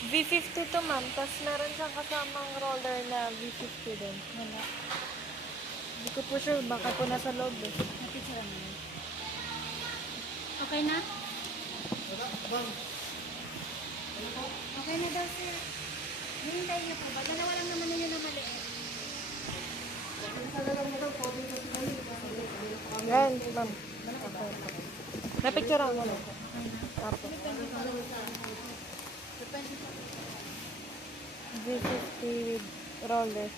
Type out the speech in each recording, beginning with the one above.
V50 to ma'am, tapos meron siyang kasamang roller na V50 din. Wala. Hindi ko po sure, baka po nasa loob eh. Napicturean mo yun. Okay na? Okay na daw sir. Hinintay niyo po ba? Dalawa lang naman ninyo na maliit. Yan, ma'am. Napicture mo na. Apo. V50 with roller.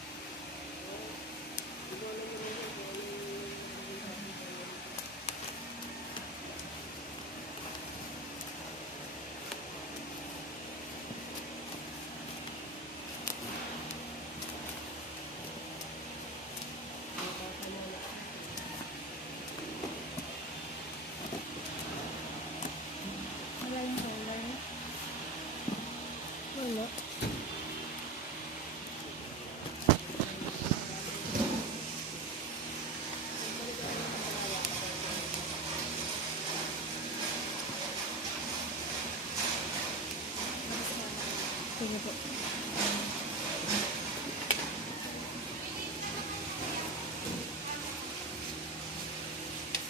Wala yung roller. Wala. Sige po.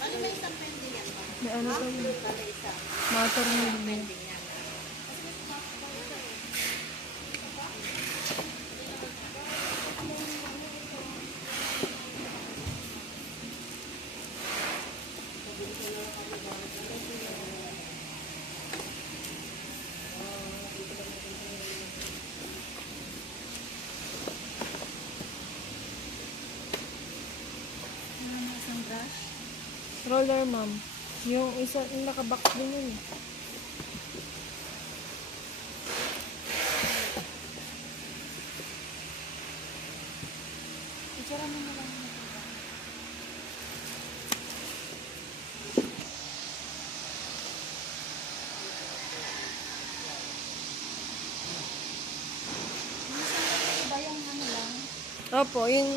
Ano may isang pending yan ba? May ano pa yun? Bale isa. Motor mo yun. Pending yan. Isang brush. Roller, ma'am. Yung isa, yung nakabox din yun eh. Picturean mo na lang yun. Ba yung ano lang? Opo, yung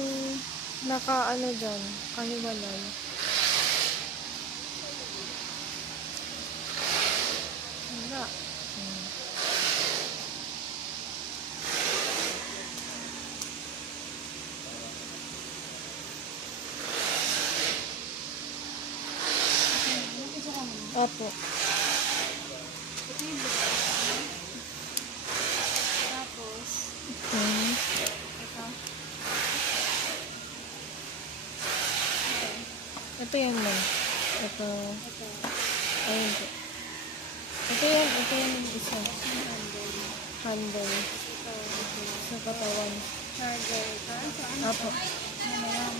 naka ano dyan, kaniwalay. Wala. Picturean mo na. Opo. Ito yung buka. Tapos, Hmm. ito. Ito yan, ma'am. Ito. Ito. Ayun po. Ito yan yung isa. Yung handle. Handle. Ito. Sa katawan. Charger. So, ano Opo. to? Ano na yan?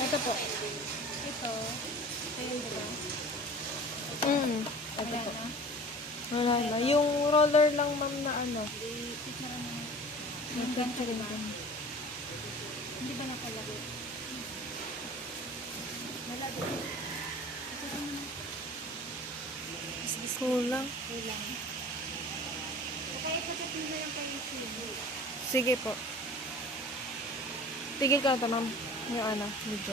Ito po. Ito. Ayun, diba? Ito Ayan, po. no? Wala na. Yung roller lang, ma'am, na ano. Di, picturean mo na. Yung Yung ganito, picture diba? din. Hindi ba nakalagay? Wala din. Picturean mo na. Kulang. Kulang. Kaya ipagkatin mo yung pag-YouTube. Sige po. Tigil ka ito, ma'am. Yung ano, video.